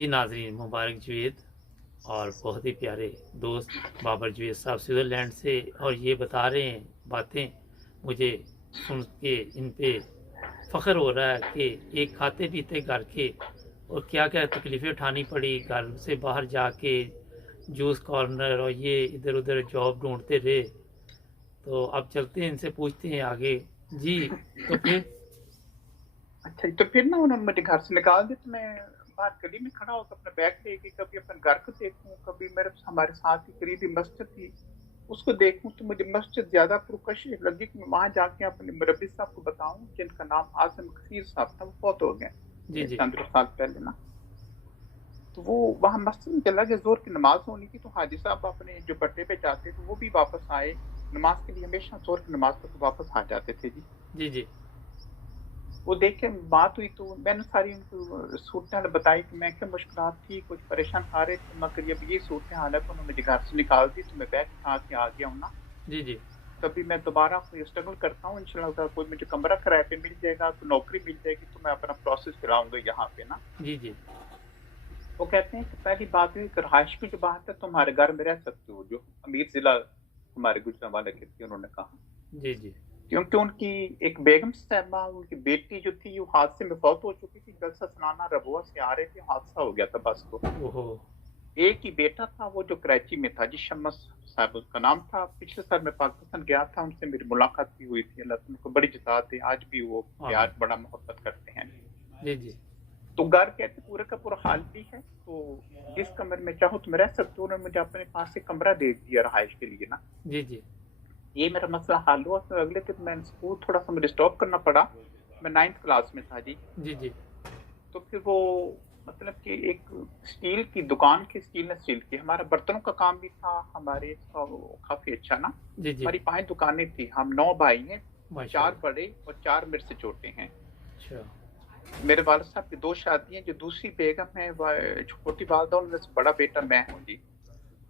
जी नाज़रीन, मुबारक जवेद और बहुत ही प्यारे दोस्त बाबर जवेद साहब स्विट्ज़रलैंड से, और ये बता रहे हैं बातें, मुझे सुन के इन पे फ़ख्र हो रहा है कि एक खाते-पीते घर के और क्या-क्या तकलीफ़ें उठानी पड़ी, घर से बाहर जाके जूस कॉर्नर और ये इधर-उधर जॉब ढूँढते रहे। तो अब चलते हैं, इनसे पूछते हैं आगे। जी, तो फिर? अच्छा, तो फिर ना उन्होंने मुझे घर से निकाल दिया, तो मैं बाहर गली में खड़ा होकर अपना बैग लेके कभी अपने घर को देखूं, कभी मेरे हमारे साथ ही करीबी मस्जिद थी उसको देखूं, तो मुझे मस्जिद ज्यादा पुरकशिश लगी कि मैं वहां जाके अपने मुरब्बी साहब को बताऊं, जिनका नाम आजम खसीर साहब था, वो फौत हो गए जी, ये जी। 15 साल पहले ना। तो वो वहां मस्जिद में चला गया, जोर की नमाज होनी थी, तो हाजी साहब अपने जो पट्टे पे जाते थे वो भी वापस आए नमाज के लिए, हमेशा जोर की नमाज पर वापस आ जाते थे जी। जी, जी। वो देख के बात हुई, तो मैंने सारी उनको सूरत बताई कि मैं क्या मुश्किलात थी, कुछ परेशान आ रहे थे, मगर अब ये सूरत हाल है, तो उन्होंने मुझे घर से निकाल दी, तो मैं बैग उठा के आ गया हूँ ना। जी, जी। कभी मैं दोबारा कोई स्ट्रगल करता हूँ, इंशाल्लाह अगर कोई मुझे कमरा किराए पे मिल जाएगा, तो नौकरी मिल जाएगी, तो मैं अपना प्रोसेस चलाऊंगा यहाँ पे ना। जी, जी। वो कहते हैं कि पहली बात है कि रहायश की जो बात है, तुम हमारे घर में रह सकते हो, जो अमीर जिला हमारे गुजरांवाला के थे उन्होंने कहा, जी, जी। क्योंकि उनकी एक बेगम साहबा, उनकी बेटी जो थी वो हादसे में फौत हो चुकी थी, जलसा सलाना रबुआ से आ रहे थे, हादसा हो गया था बस को। ओहो! एक ही बेटा था वो जो कराची में था जी, शम्स साहब उसका नाम था। पिछले साल मैं पाकिस्तान गया था, उनसे मेरी मुलाकात भी हुई थी, अल्लाह उनको बड़ी जतात है, आज भी वो आमीन। प्यार बड़ा मोहब्बत करते हैं। जी, जी। तो घर कहते पूरे का पूरा हाल भी है, तो जिस कमरे में चाहो तुम रह सकते हो, उन्होंने मुझे अपने पास से कमरा दे दिया रहायश के लिए ना। जी, जी। ये मेरा मसला हल हुआ, तो अगले दिन मैं स्कूल थोड़ा सा मुझे स्टॉप करना पड़ा, मैं 9th क्लास में था जी। जी, जी। तो फिर वो मतलब कि एक स्टील की दुकान की, स्टेनलेस स्टील की, हमारा बर्तनों का काम भी था हमारे इसका, वो काफी अच्छा ना। जी, जी। हमारी 5 दुकानें थी, हम 9 भाई हैं, 4 माशाअल्लाह। बड़े और 4 मेरे से छोटे हैं। अच्छा। मेरे वालिद साहब की 2 शादियां, जो दूसरी बेगम है छोटी वालदा, उनमें से बड़ा बेटा मैं हूँ जी।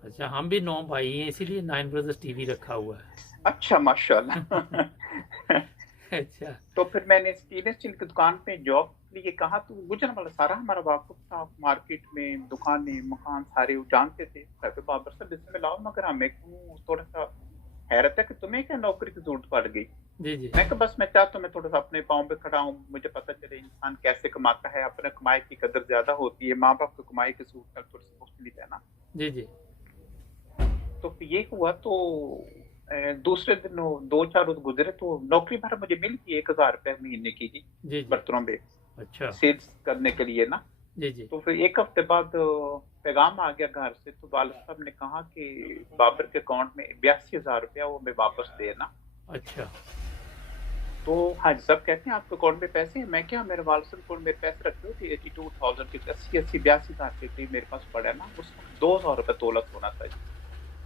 अच्छा, हम भी 9 भाई हैं, इसीलिए 9 ब्रदर्स टीवी रखा हुआ अच्छा, माशाल्लाह। है। अच्छा। तो फिर मैंने स्टेनलेस स्टील की दुकान पे जॉब के लिए कहा, तो गुजरांवाला सारा हमारा वाकुफ था, मार्केट में दुकानें मकान सारे वो जानते थे। कहते बाबर साहब इसमें लाओ, मगर हमें क्यों थोड़ा सा हैरत है कि तुम्हें क्या नौकरी की जरूरत पड़ गई। जी, जी। मैं बस मैं चाहता हूँ मैं थोड़ा सा अपने पाँव पे खड़ा हूँ, मुझे पता चले इंसान कैसे कमाता है, अपने कमाई की कदर ज्यादा होती है, माँ बाप की कमाई की सूरत थोड़ी सी मुश्किल है ना। जी, जी। तो फिर ये हुआ, तो दूसरे दिन 2-4 रोज गुजरे, तो नौकरी भर मुझे मिल गई 1000 रुपये महीने की जी, जी, जी। बर्तनों में अच्छा। सेल्स करने के लिए ना। जी, जी। तो फिर 1 हफ्ते बाद पैगाम आ गया घर से, तो वालिद साहब ने कहा कि बाबर के अकाउंट में 82,000 रुपया वो मैं वापस देना। अच्छा। तो हाजी साहब कहते हैं आपके अकाउंट में पैसे हैं, मैं क्या, मेरे वालिद साहब अकाउंट में पैसे रखे हुए थे 82,000 के, 82,000 के करीब मेरे पास पड़ा है ना। उस वक्त 2,000 रुपये तोला सोना था जी,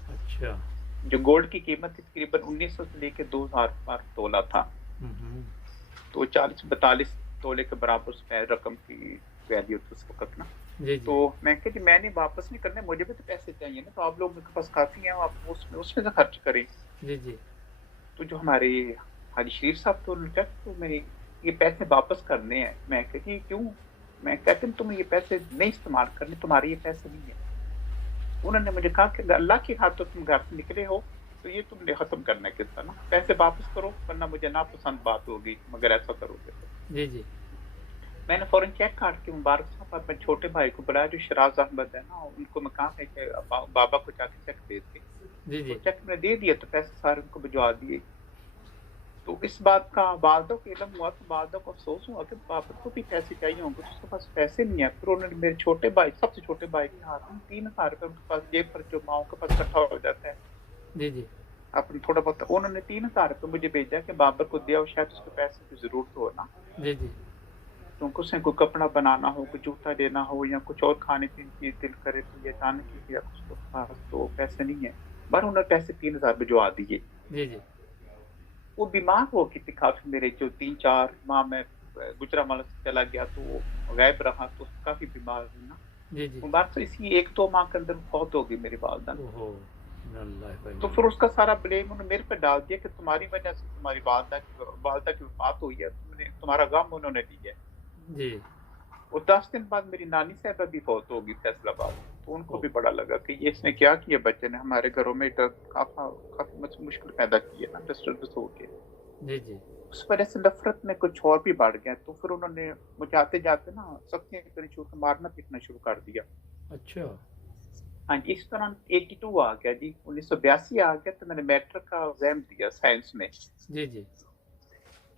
अच्छा। जो गोल्ड की कीमत थी तकरीबन 1900 से लेके 2000 पर तोला था। हुँ, हुँ। तो 40-42 तोले के बराबर उस रकम की वैल्यू थी उस वक्त ना। जी, तो जी। मैं कहा जी मैंने वापस नहीं करने, मुझे भी तो पैसे चाहिए ना, तो आप लोगों के पास काफी हैं, आप उसमें उसमें से खर्च करें। जी, जी। तो जो हमारे हाजी शरीफ साहब, तो उन्होंने कहा तो मेरे ये पैसे वापस करने हैं। मैं कहा जी क्यों। मैं कहते हैं तुम्हें ये पैसे नहीं इस्तेमाल करने, तुम्हारे ये पैसे नहीं है। उन्होंने मुझे कहा कि अल्लाह की खातिर तो तुम घर से निकले हो, तो ये तुमने खत्म करना है किस्सा ना, पैसे वापस करो, वरना मुझे नापसंद बात होगी मगर ऐसा करोगे तो। जी, जी। मैंने फौरन चेक काट के मुबारक साहब अपने छोटे भाई को बुलाया, जो शराज अहमद है ना, उनको मैं कहा कि बाबा को जाके चेक दे दे। जी, तो जी। चेक मैंने दे दिया, तो पैसे सारे उनको भिजवा दिए। तो इस बात का वालदा को इल्म हुआ, तो वालदा को अफसोस हुआ कि बाबर को भी पैसे चाहिए होंगे, तो उसके पास पैसे नहीं है। फिर उन्होंने मेरे छोटे भाई, सबसे छोटे भाई के हाथ में 3,000 रुपये उनके पास, जेब पर जो माओ के पास इकट्ठा हो जाता है जी, जी। अपने थोड़ा बहुत, उन्होंने 3,000 रुपये मुझे भेजा कि बाबर को दिया, शायद उसको पैसे की जरूरत हो ना, जी, जी। क्योंकि उसे कोई कपड़ा बनाना हो, कोई जूता लेना हो, या कुछ और खाने पीने की दिल करे, तो ये अचानक ही किया उसके पास तो पैसे नहीं है। पर उन्होंने पैसे 3,000 भिजवा दिए। जी, जी। वो बीमार हो गई थी काफी, मेरे जो 3-4 माह में गुजरांवाला से चला गया, तो वो गायब रहा, तो काफी बीमार हुई ना। जी, जी। मुबारक से इसी 1-2 माह के अंदर फौत हो गई मेरी वालदा। ओहो! इन्ना लिल्लाहि व तो इन्ना फिर इलैहि। उसका सारा ब्लेम उन्होंने मेरे पे डाल दिया कि तुम्हारी वजह से तुम्हारी वालदा की वफात हुई है, तुमने, तुम्हारा गम उन्होंने लिया है। जी। और 10 दिन बाद मेरी नानी साहबा भी फौत हो गई फैसलाबाद। तो उनको ओ, भी बड़ा लगा कि ये इसने क्या किया बच्चे ने, हमारे घरों में काफ़ी मुश्किल पैदा की है ना डिस्टर्बेंस हो के। जी जी। उस वजह से नफ़रत में कुछ और भी बढ़ गया। तो फिर उन्होंने मुझे आते-जाते ना सख्तियाँ करनी शुरू की, मारना-पीटना शुरू कर दिया। अच्छा। हाँ जी, इस दौरान 82 आ गया जी, 1982 आ गया, तो मैंने मैट्रिक का एग्ज़ाम दिया साइंस में। जी जी।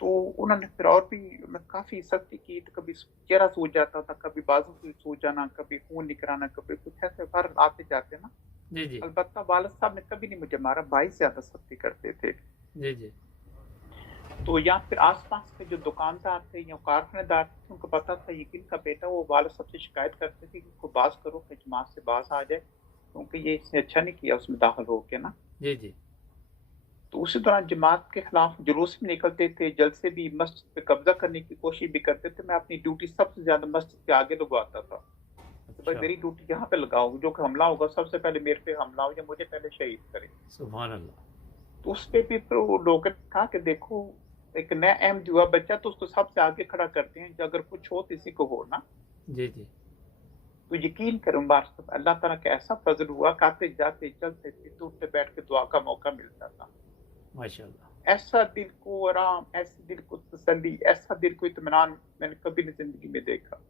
तो उन्होंने फिर और भी मैं काफ़ी सख्ती की, तो कभी चेहरा सूज जाता था, कभी बाजू से सूज जाना, कभी खून निकल आना, कभी कुछ ऐसे हर आते-जाते ना। जी जी। अलबत्ता वालिद साहब ने कभी नहीं मुझे मारा, भाई ज़्यादा सख्ती करते थे। जी जी। तो यहाँ फिर आस-पास के जो दुकानदार थे या कारखानेदार थे, उनको पता था ये किनका बेटा, वो वालिद साहब से शिकायत करते थे कि इसको बाज़ करो कि जमात से बाज़ आ जाए, क्योंकि ये इसने अच्छा नहीं किया उसमें दाखिल होके ना। जी जी। तो उसी दौरान जमात के खिलाफ जुलूस भी निकलते थे, जलसे भी, मस्जिद पे कब्जा करने की कोशिश भी करते थे। मैं अपनी ड्यूटी सबसे ज़्यादा मस्जिद के आगे लगवाता था कि भाई अच्छा। मेरी ड्यूटी यहाँ पे लगाओ, जो कि हमला होगा सबसे पहले मेरे पे हमला हो या मुझे पहले शहीद करे। सुभान अल्लाह। तो उस पे भी फिर वो लोगों ने कहा कि देखो एक नया अहमद हुआ बच्चा तो उसको सबसे आगे खड़ा करते हैं, जो अगर कुछ हो तो इसी को हो ना। जी जी। तो यकीन करो मुबारक अल्लाह ताला का ऐसा फजल हुआ कि आते जाते चलते फिरते उठते बैठ के दुआ का मौका मिलता था। माशाल्लाह। ऐसा दिल को आराम, ऐसे दिल को तसल्ली, ऐसा दिल को इत्मीनान मैंने कभी नहीं जिंदगी में देखा।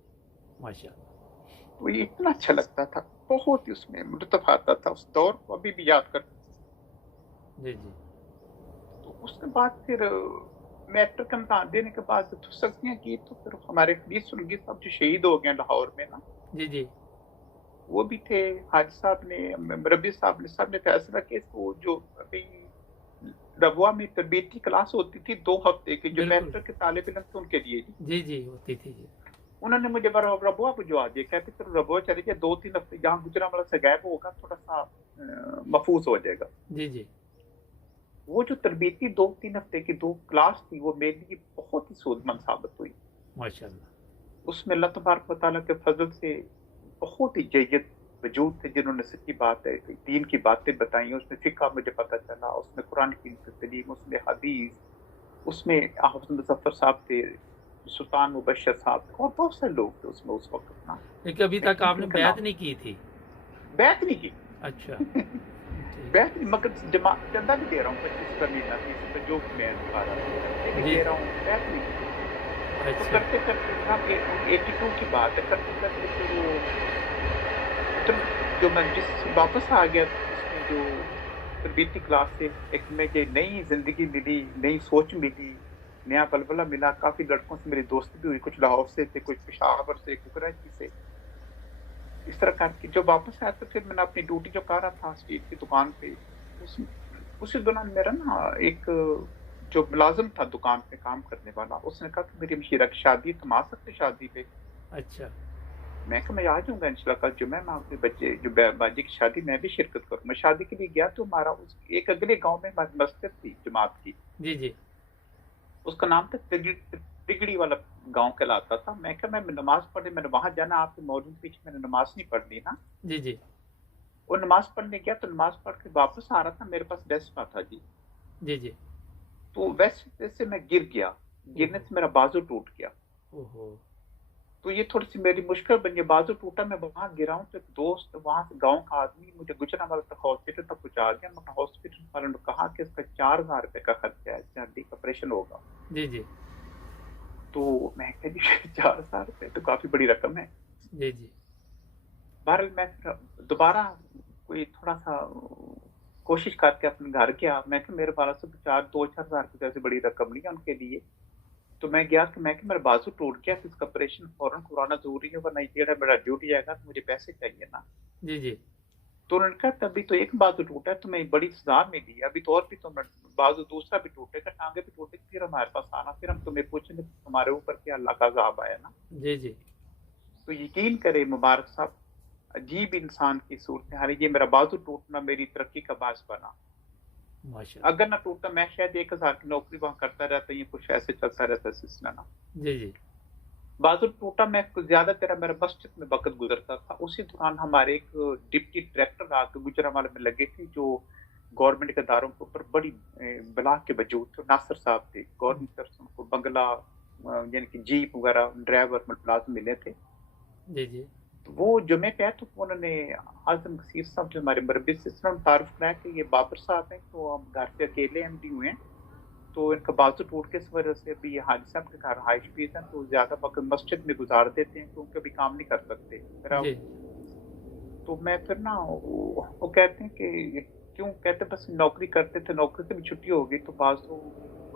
माशाल्लाह। तो ये इतना अच्छा लगता था, बहुत ही उसमें लुत्फ आता था, उस दौर को अभी भी याद करता। जी जी। तो उसके बाद फिर मैट्रिक का इम्तहान देने के बाद तो सख्तियाँ की, तो फिर हमारे हदीस सुलगी साहब जो शहीद हो गए लाहौर में ना, जी जी। वो भी थे। हाजी साहब ने, रबी साहब ने, सब ने फैसला किया इसको, जो अभी रबुआ में तरबियती क्लास होती थी 2 हफ्ते की, जो बिल्कुल। मैट्रिक के तालिब इल्म थे उनके लिए जी। जी जी होती थी जी। उन्होंने मुझे रबुआ भिजवा दिया, कहते चलो रबुआ चले जाए, 2-3 हफ्ते यहाँ गुजरांवाला से गायब होगा, थोड़ा सा महफूज हो जाएगा। जी जी। वो जो तरबियती 2-3 हफ्ते की 2 क्लास थी, वो मेरे लिए बहुत ही सूदमंद साबित हुई। माशाल्लाह। उसमें अल्लाह तबारक व तआला के फजल से बहुत ही जय्यद वजूद थे, जिन्होंने सच्ची बात है दीन की बातें बताई। उसमें फ़िक़्ह मुझे पता चला, उसमें कुरान की तलीम, उसमें हदीस, उसमें हाफ़िज़ मुज़फ़्फ़र साहब थे, सुल्तान मुबश्शिर साहब थे, और बहुत सारे लोग थे उसमें उस वक़्त ना। लेकिन अभी तक आपने उनका बैत नाम नहीं की थी। बैत नहीं की। अच्छा। ठीक। बैत नहीं, मगर जमा चंदा भी दे रहा हूँ 25 रुपए महीना, 30 रुपए जो मैं दिखा रहा हूँ, ये भी जी। दे रहा हूँ, बैत नहीं की। तो अच्छा। करते-करते जनाब ये 82 की बात है, करते-करते फिर वो मतलब जो मैं जिस वापस आ गया, उसमें जो तरबियती क्लास से एक मुझे नई ज़िंदगी मिली, नई सोच मिली, नया बलबला मिला। काफ़ी लड़कों से मेरी दोस्ती भी हुई, कुछ लाहौर से थे, कुछ पेशावर से, कुछ कराची से। इस तरह करके जब वापस आया तो फिर मैंने अपनी ड्यूटी जो कर रहा था स्टील की दुकान पे, उस उसी दौरान मेरा ना एक जो मुलाज़िम था दुकान पे काम करने वाला, उसने कहा कि मेरी मशीरा की शादी है, तुम आ सकते हो शादी पे? अच्छा। मैं कहा मैं आ जाऊँगा इंशाल्लाह, कल जुम्मे में आपके बच्चे जो बाजी की शादी मैं भी शिरकत करूँ। मैं शादी के लिए गया तो हमारा उस एक अगले गाँव में मस्जिद थी जमात की, जी जी। उसका नाम था तिगड़ी वाला गाँव कहलाता था। मैं कहा मैं नमाज़ पढ़ने मैंने वहाँ जाना, आपके मौलवी के पीछे मैंने नमाज़ नहीं पढ़नी ना। जी जी। वो नमाज़ पढ़ने गया तो नमाज़ पढ़ के वापस आ रहा था, मेरे पास डेस्क था जी। जी जी। तो वैसे मैं गिर गया, गिरने ओहो। से मेरा बाजू टूट गया। ओहो। तो ये थोड़ी-सी मेरी मुश्किल बन गई, बाजू टूटा, मैं वहाँ गिरा हूँ, तो एक दोस्त वहाँ से गाँव का आदमी मुझे गुजरांवाला तक हॉस्पिटल तक पहुँचा गया। मगर हॉस्पिटल वालों ने कहा कि इसका 4000 रुपए का खर्चा है, इसमें हड्डी का ऑपरेशन होगा। जी जी। तो मैं कहा जी 4000 रुपए तो काफ़ी बड़ी रकम है। जी जी। बहरहाल मैं फिर दोबारा कोई थोड़ा-सा कोशिश करके अपने घर गया। मैं कहा मेरे पास तो 2-4 हज़ार रुपए ऐसी बड़ी रकम नहीं है उनके लिए। तो मैं गया कि मैं कि मेरा बाजू टूट गया, तो इसका ऑपरेशन फौरन करवाना ज़रूरी है, वरना ये जेड़ा मेरा ड्यूटी आएगा तो मुझे पैसे चाहिए ना। जी जी। तो उन्होंने कहा तभी तो एक बाजू टूटा है, तुम्हें बड़ी सज़ा मिली है, अभी तो और भी तुम्हें बाजू दूसरा भी टूटेगा, टाँगे भी टूटेगी, फिर हमारे पास आना, फिर हम तुम्हें पूछेंगे तुम्हारे ऊपर क्या अल्लाह का अज़ाब आया ना। जी जी। तो यकीन करें मुबारक साहब, अजीब इंसान की सूरत-ए-हाल है। ये मेरा बाजू टूटना मेरी तरक्की का बायस बना। माशाल्लाह। अगर ना टूटता मैं शायद 1000 की नौकरी वहाँ करता रहता, ये कुछ ऐसे चलता रहता सिलसिला ना। जी जी। बाजू टूटा, मैं कुछ ज़्यादा तेरा मेरा मस्जिद में वक़्त गुज़रता था। उसी दौरान हमारे एक डिप्टी डायरेक्टर आके गुजरांवाला में लगे थे, जो गवर्नमेंट के इदारों के ऊपर बड़ी बला के वजूद थे। नासिर साहब थे, गवर्नमेंट तरफ से उनको बंगला यानी कि जीप वगैरह ड्राइवर मुलाज़िम मिले थे। जी जी तो वो जुमे पे आए तो उन्होंने आजम कसीर साहब जो हमारे मुरब्बी सिस्टम तारुफ कराया कि ये बाबर साहब हैं, तो हम घर पे अकेले एमडी हुए हैं, तो इनका बाजू टूट के इस वजह से अभी हाजी साहब के घर हाइश भी है, तो ज्यादा वक्त मस्जिद में गुजार देते हैं क्योंकि अभी काम नहीं कर सकते। फिर जी तो मैं फिर ना वो कहते हैं कि क्यों, कहते बस नौकरी करते थे, नौकरी से भी छुट्टी हो गई तो बाज तो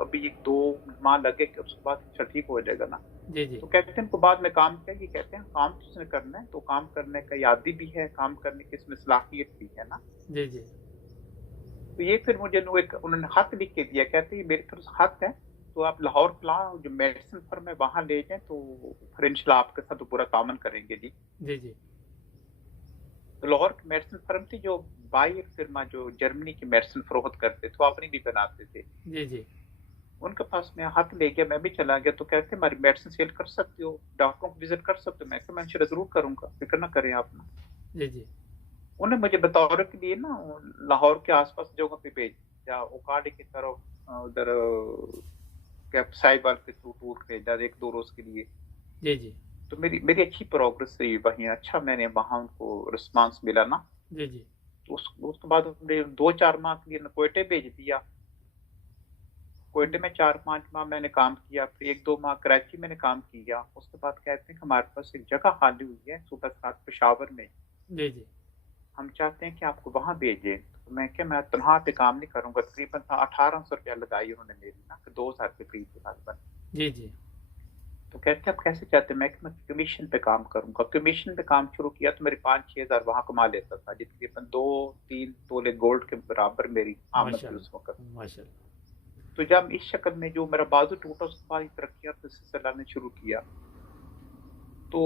अभी 1-2 माह लगे कि उसके बाद फिर ठीक हो जाएगा ना। जी जी तो कहते हैं इनको बाद में काम चाहिए, कहते हैं काम तो उसने करना है, तो काम करने का यादी भी है, काम करने की इसमें सलाहियत भी है ना। जी जी तो ये फिर मुझे एक उन्होंने खत लिख के दिया, कहते हैं मेरे तरफ से खत है, तो आप लाहौर फला जो मेडिसिन फर्म है वहाँ ले जाएं, तो फिर इंशाल्लाह आपके साथ तो पूरा तामन करेंगे जी। जी जी तो लाहौर की मेडिसिन फर्म थी जो बायर फिरमा जो जर्मनी की मेडिसिन फरोख्त करते थे, वो अपनी भी बनाते थे। जी जी उनके पास मैं हाथ ले गया, मैं भी चला गया, तो कहते हमारी मेडिसिन सेल कर सकते हो, डॉक्टरों को विजिट कर सकते हो। मैं मैं जरूर करूंगा, फिक्र ना करें आप ना। जी जी उन्हें मुझे बतौर के लिए ना लाहौर के आसपास जगह पे भेजा, उकाड़े की तरफ उधर कैप साहिबाल के थ्रू टूर भेजा 1-2 रोज के लिए। जी जी तो मेरी मेरी अच्छी प्रोग्रेस रही वहीं, अच्छा मैंने वहाँ उनको रिस्पांस मिला ना। जी जी तो उसके बाद उन्होंने 2-4 माह के लिए कोयटे भेज दिया। कोयटे में 4-5 माह मैंने काम किया, फिर 1-2 माह कराची मैंने काम किया। उसके बाद कहते हैं कि हमारे पास एक जगह खाली हुई है सूबा सात पेशावर में, जी जी हम चाहते हैं कि आपको वहां भेजें। तो मैं क्या, मैं तनहा पे काम नहीं करूंगा। तकरीबन 1800 रुपया लगाई उन्होंने मेरी ना, 2000 के करीब तकरीबन। जी जी तो कहते हैं आप कैसे चाहते हैं, मैं कि मैं कमीशन पे काम करूंगा। कमीशन पे काम शुरू किया तो मेरे 5-6 हजार वहां कमा लेता था, जिस तकरीबन 2-3 तोले गोल्ड के बराबर मेरी आमद थी उस वक्त। माशाल्लाह तो जब इस शक्ल में जो मेरा बाजू टूटा उसके बाद तरक्की और सिलसिला ने शुरू किया, तो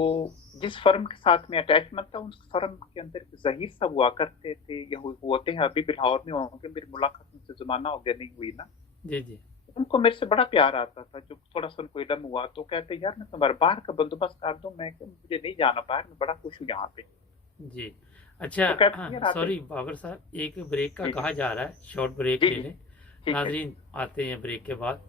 जिस फर्म के साथ में अटैचमेंट था उस फर्म के अंदर जहीर साहब हुआ करते थे, या होते हैं अभी भी लाहौर में होंगे, मेरी मुलाकात उनसे जमाना हो गया नहीं हुई ना। जी जी उनको मेरे से बड़ा प्यार आता था। जो थोड़ा सा उनको इलम हुआ तो कहते यार मैं तुम्हारे बाहर का बंदोबस्त कर दूं। मैं कि मुझे नहीं जाना बाहर, मैं बड़ा खुश हूँ यहाँ पे। जी अच्छा तो कहते हाँ यार आते। सॉरी बाबर साहब एक ब्रेक का जी कहा जा रहा है शॉर्ट ब्रेक जी ले जी लें ठीक है। नाजरीन आते हैं ब्रेक के बाद